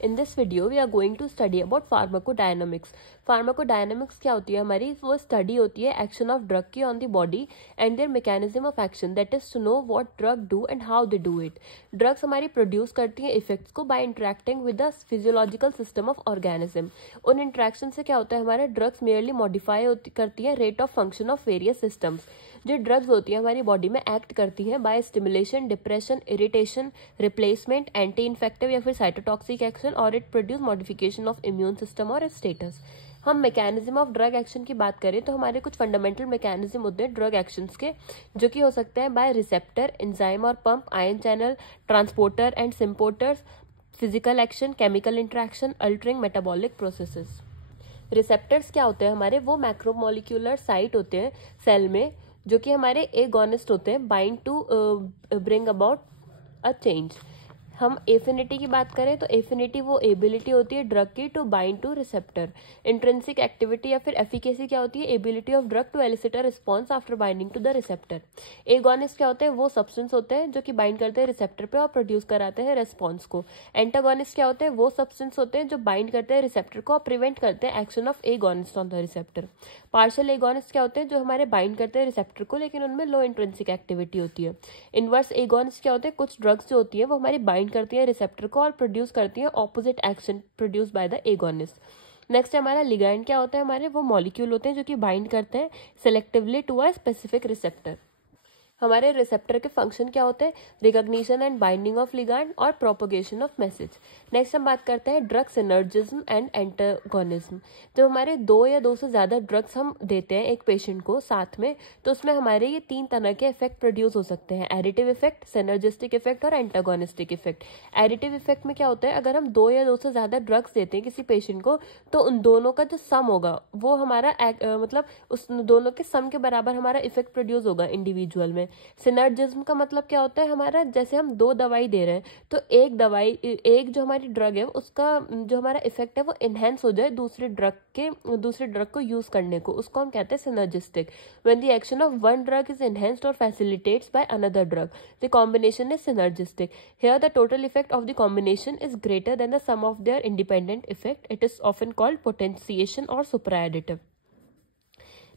In this video, we are going to study about pharmacodynamics. Pharmacodynamics क्या होती है हमारी? वो स्टडी होती है एक्शन ऑफ ड्रग की on the body and their mechanism of action, that is to know what drug do and how they do it. Drugs हमारी produce करती हैं इफेक्ट्स को by interacting with the physiological system of organism. उन interaction से क्या होता है, हमारे ड्रग्स मेयरली मॉडिफाई करती है rate of function of various systems. जो ड्रग्स होती है हमारी बॉडी में एक्ट करती हैं by stimulation, depression, irritation, replacement, anti infective या फिर साइटोटॉक्सिक एक्शन, और it produce modification of immune system और स्टेटस. हम मैकेनिज्म ऑफ ड्रग एक्शन की बात करें तो हमारे कुछ फंडामेंटल मैकेनिज्म होते हैं ड्रग एक्शंस के, जो कि हो सकते हैं बाय रिसेप्टर, एंजाइम और pump, ion channel, transporter and symporters, physical action, chemical interaction, altering metabolic processes. Receptors क्या होते हैं हमारे? वो मैक्रोमोलिक्यूलर साइट होते हैं सेल में, जो कि हमारे एगोनिस्ट होते हैं, bind to bring about a change. हम एफिनिटी की बात करें तो एफिनिटी वो एबिलिटी होती है ड्रग की to bind to receptor. Intrinsic activity या फिर एफिकेसी क्या होती है? Ability of drug to elicit a response after binding to the receptor. Agonist क्या होते हैं? वो सब्सटेंस होते हैं जो कि बाइंड करते हैं रिसेप्टर पे और प्रोड्यूस कराते हैं रेस्पॉन्स को. एंटागोनिस्ट क्या होते हैं? वो सब्सटेंस होते हैं जो बाइंड करते हैं रिसेप्टर को और प्रिवेंट करते हैं action of agonist on the receptor. Partial agonist क्या होते हैं? जो हमारे बाइंड करते हैं रिसेप्टर को लेकिन उनमें लो इंट्रिंसिक एक्टिविटी होती है. इनवर्स एगोनिस्ट क्या होते हैं? कुछ ड्रग्स जो होती है वो हमारी बाइंड करती है रिसेप्टर को और प्रोड्यूस करती है opposite action produce by the agonist. Next हमारा लिगैंड क्या होता है हमारे? वो मॉलिक्यूल होते हैं जो कि बाइंड करते हैं selectively to a specific receptor. हमारे रिसेप्टर के फंक्शन क्या होते हैं? Recognition and binding of ligand और प्रोपोगेशन ऑफ मैसेज. नेक्स्ट हम बात करते हैं ड्रग सिनर्जिज्म एंड एंटागोनिज्म. जब हमारे दो या दो से ज्यादा ड्रग्स हम देते हैं एक पेशेंट को साथ में, तो उसमें हमारे ये तीन तरह के इफेक्ट प्रोड्यूस हो सकते हैं: एडिटिव इफेक्ट, सिनर्जिस्टिक इफेक्ट और एंटागोनिस्टिक इफेक्ट. एडिटिव इफेक्ट में क्या होता है? अगर हम दो या दो से ज्यादा ड्रग्स देते हैं किसी पेशेंट को, तो उन दोनों का जो सम होगा वो हमारा मतलब उस दोनों के सम के बराबर हमारा इफेक्ट प्रोड्यूस होगा इंडिविजुअल में. सिनर्जिज्म का मतलब क्या होता है हमारा? जैसे हम दो दवाई दे रहे हैं तो एक जो हमारी ड्रग है उसका जो हमारा इफेक्ट है वो इनहेंस हो जाए दूसरे ड्रग को यूज करने को, उसको हम कहते हैं synergistic. When the action of one drug is enhanced और facilitates by another drug, the combination is synergistic. Here the total effect of the combination is greater than the sum of their independent effect. It is often called potentiation और supra-additive.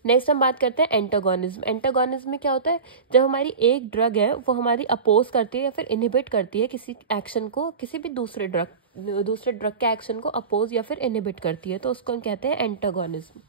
Next हम बात करते हैं antagonism. Antagonism में क्या होता है? जब हमारी एक ड्रग है वो हमारी अपोज करती है या फिर इनहिबिट करती है किसी एक्शन को, किसी भी दूसरे ड्रग के एक्शन को अपोज या फिर इनहिबिट करती है, तो उसको हम कहते हैं एंटागोनिज्म.